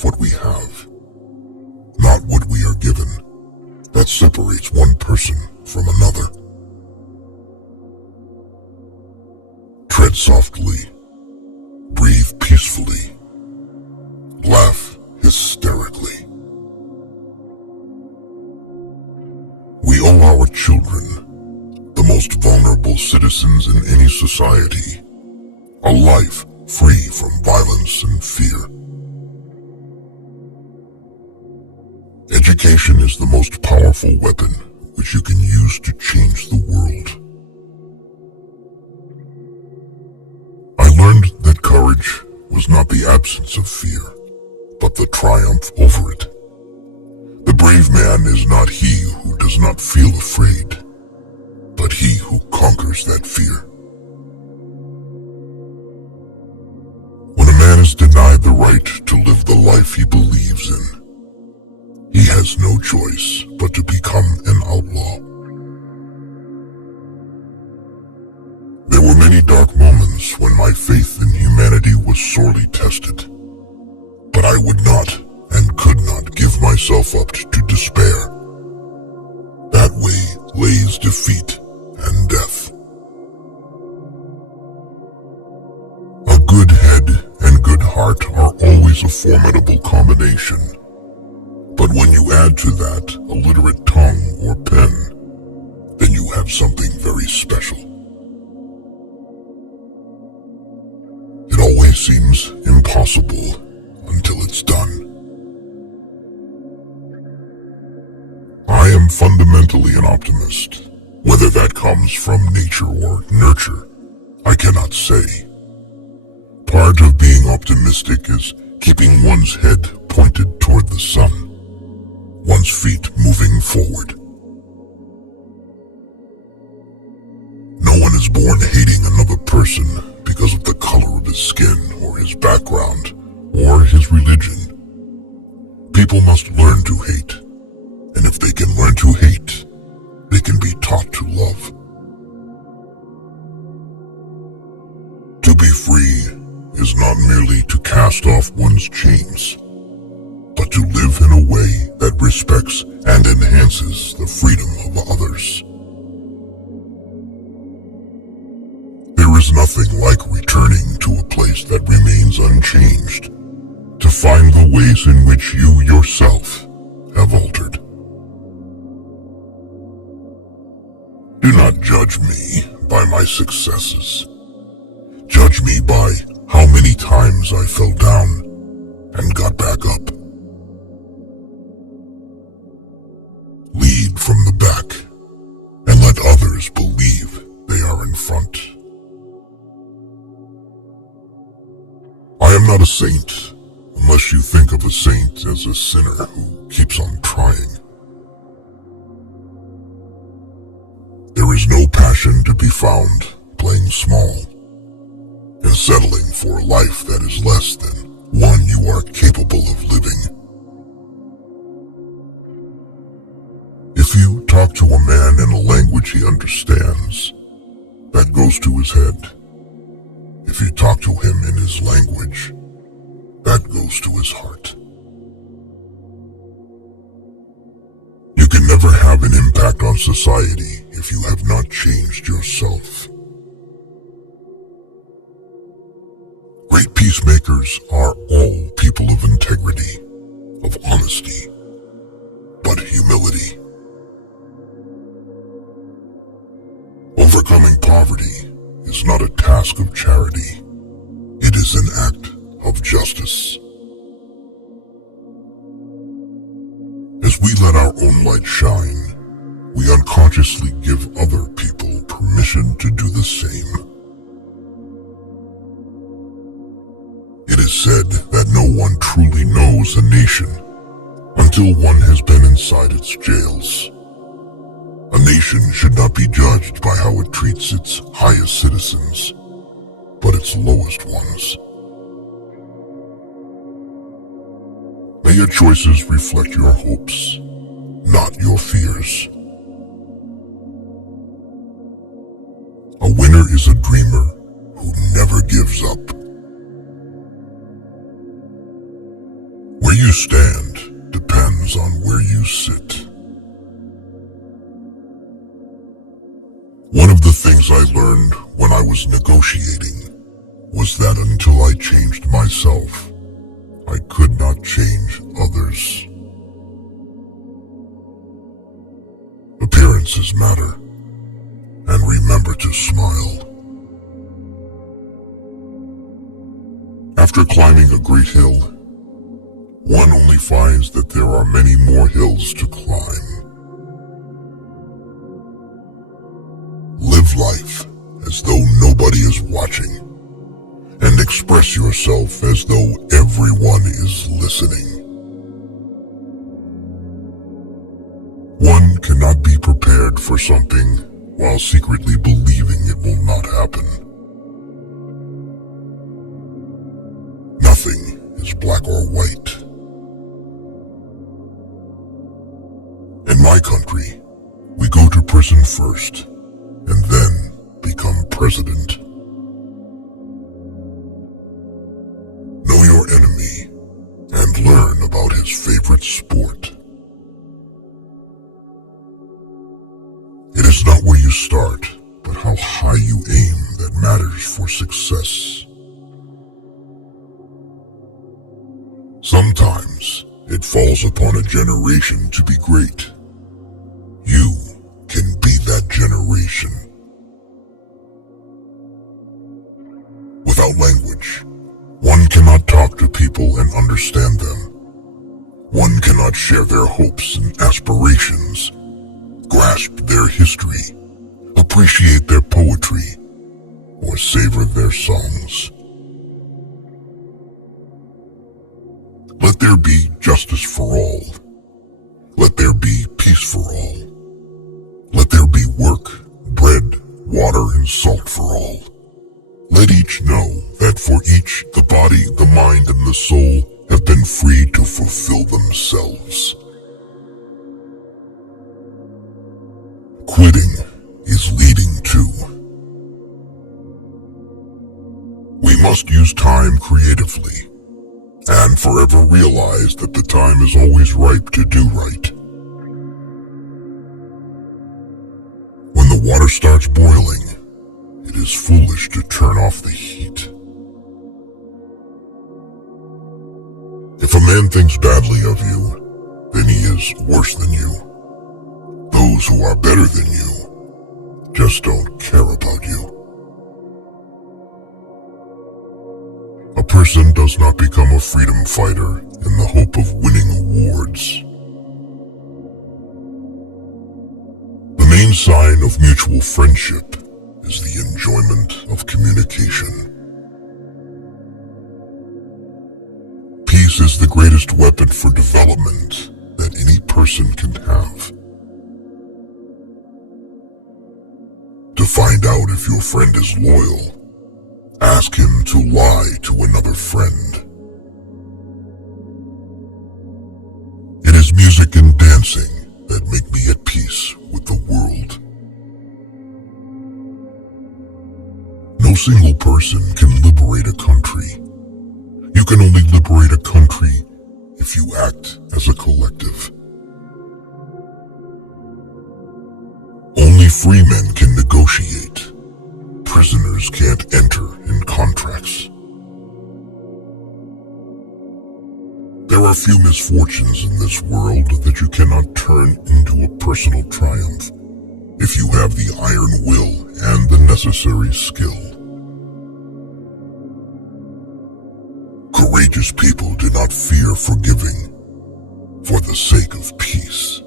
of what we have, not what we are given, that separates one person from another. Tread softly, breathe peacefully, laugh hysterically. We owe our children, the most vulnerable citizens in any society, a life free from violence and fear. Education is the most powerful weapon which you can use to change the world. I learned that courage was not the absence of fear, but the triumph over it. The brave man is not he who does not feel afraid, but he who conquers that fear. When a man is denied the right to live the life he believes in, he has no choice but to become an outlaw. There were many dark moments when my faith in humanity was sorely tested, but I would not and could not give myself up to despair. That way lays defeat and death. A good head and good heart are always a formidable combination. But when you add to that a literate tongue or pen, then you have something very special. It always seems impossible until it's done. I am fundamentally an optimist. Whether that comes from nature or nurture, I cannot say. Part of being optimistic is keeping one's head pointed toward the sun, one's feet moving forward. No one is born hating another person because of the color of his skin or his background or his religion. People must learn to hate, and if they can learn to hate, they can be taught to love. To be free is not merely to cast off one's chains, but to live in a way that respects and enhances the freedom of others. There is nothing like returning to a place that remains unchanged, to find the ways in which you yourself have altered. Do not judge me by my successes. Judge me by how many times I fell down and got back up. Lead from the back and let others believe they are in front. I am not a saint, unless you think of a saint as a sinner who keeps on trying. There is no passion to be found playing small and settling for a life that is less than one you are capable of living. If you talk to a man in a language he understands, that goes to his head. If you talk to him in his language, that goes to his heart. You can never have an impact on society if you have not changed yourself. Great peacemakers are all people of integrity, of honesty, but humility. Overcoming poverty is not a task of charity. It is an act of justice. As we let our own light shine, we unconsciously give other people permission to do the same. It is said that no one truly knows a nation until one has been inside its jails. A nation should not be judged by how it treats its highest citizens, but its lowest ones. May your choices reflect your hopes, not your fears. A winner is a dreamer who never gives up. Where you stand depends on where you sit. One of the things I learned when I was negotiating was that until I changed myself, I could not change others. Appearances matter, and remember to smile. After climbing a great hill, one only finds that there are many more hills to climb. Live life as though nobody is watching, and express yourself as though everyone is listening. One cannot be prepared for something while secretly believing it will not happen. Nothing is black or white. In my country, we go to prison first, and then become president. Know your enemy and learn about his favorite sport. It is not where you start, but how high you aim that matters for success. Sometimes it falls upon a generation to be great. You can be that generation. Without language, one cannot talk to people and understand them. One cannot share their hopes and aspirations, grasp their history, appreciate their poetry, or savor their songs. Let there be justice for all. Let there be peace for all. Let there be work, bread, water, and salt for all. Let each know that for each the body, the mind, and the soul have been free to fulfill themselves. Quitting is leading to. We must use time creatively and forever realize that the time is always ripe to do right. When the water starts boiling, it is foolish to turn off the heat. If a man thinks badly of you, then he is worse than you. Those who are better than you just don't care about you. A person does not become a freedom fighter in the hope of winning awards. The main sign of mutual friendship is the enjoyment of communication. Peace is the greatest weapon for development that any person can have. To find out if your friend is loyal, ask him to lie to another friend. It is music and dancing that make me at peace with the world. No single person can liberate a country. You can only liberate a country if you act as a collective. Only free men can negotiate. Prisoners can't enter in contracts. There are few misfortunes in this world that you cannot turn into a personal triumph if you have the iron will and the necessary skill. Courageous people do not fear forgiving for the sake of peace.